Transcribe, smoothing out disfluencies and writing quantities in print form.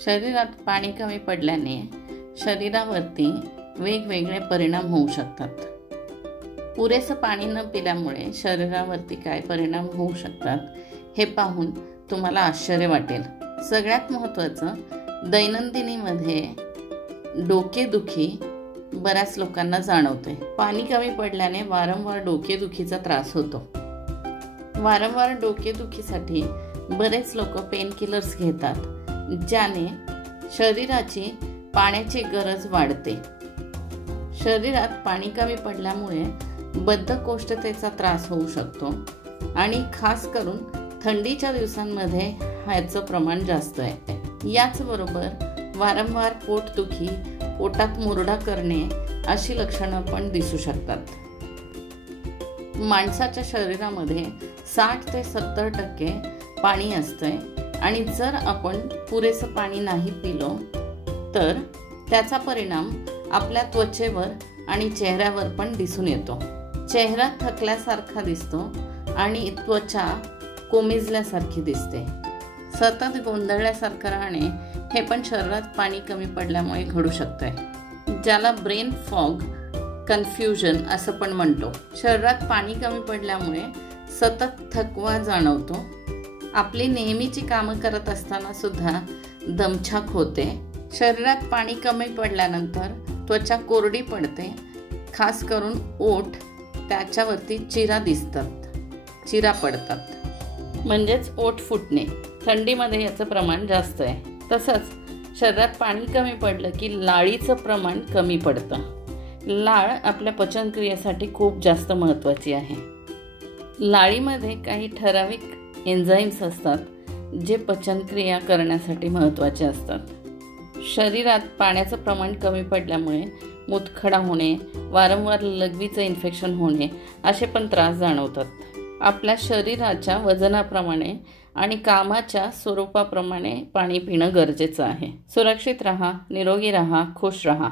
शरीरात पाणी कमी पडल्याने शरीरावरती वेगवेगळे परिणाम होऊ शकतात। पुरेसं पाणी न पिल्यामुळे शरीरावरती काय परिणाम होऊ शकतात हे पाहून तुम्हाला आश्चर्य वाटेल। सगळ्यात महत्त्वाचं, दैनंदिनीमध्ये डोकेदुखी बऱ्याच लोकांना जाणवते। पाणी कमी पडल्याने वारंवार डोकेदुखीचा त्रास होतो। वारंवार डोकेदुखीसाठी बरेच लोक पेन किलर्स घेतात, ज्याने शरीराची पाण्याची गरज वाढते। शरीरात पाणी कमी पडल्यामुळे बद्धकोष्ठतेचा त्रास होऊ शकतो आणि खास करून थंडीच्या दिवसांमध्ये ह्याचं प्रमाण जास्त आहे। याचबरोबर वारंवार पोटदुखी, पोटात मुरडा करणे अशी लक्षणं पण दिसू शकतात। माणसाच्या शरीरामध्ये 60 ते 70% पाणी असते आणि जर आपण पुरेसं पाणी नाही पिलो तर त्याचा परिणाम आपल्या त्वचेवर आणि चेहऱ्यावर पण दिसून येतो। चेहरा थकल्यासारखा दिसतो आणि त्वचा कोमेजल्यासारखी दिसते। सतत गोंधळल्यासारखं राहणे हे पण शरीरात पाणी कमी पडल्यामुळे घडू शकते, ज्याला ब्रेन फॉग, कन्फ्युजन असं पण म्हणतो। शरीरात पाणी कमी पडल्यामुळे सतत थकवा जाणवतो। आपली नेहमीची कामं करत असताना सुद्धा दमछाक होते। शरीरात पाणी कमी पडल्यानंतर त्वचा कोरडी पडते, खास करून ओठ, त्याच्यावरती चिरा पडतात, म्हणजेच ओठ फुटणे। थंडीमध्ये याचं प्रमाण जास्त आहे। तसंच शरीरात पाणी कमी पडलं की लाळीचं प्रमाण कमी पडतं। लाळ आपल्या पचनक्रियेसाठी खूप जास्त महत्त्वाची आहे। लाळीमध्ये काही ठराविक एन्झाईम्स असतात जे पचनक्रिया करण्यासाठी महत्त्वाचे असतात। शरीरात पाण्याचं प्रमाण कमी पडल्यामुळे मूतखडा होणे, वारंवार लघवीचं इन्फेक्शन होणे असे पण त्रास जाणवतात। आपल्या शरीराच्या वजनाप्रमाणे आणि कामाच्या स्वरूपाप्रमाणे पाणी पिणं गरजेचं आहे। सुरक्षित राहा, निरोगी राहा, खुश राहा।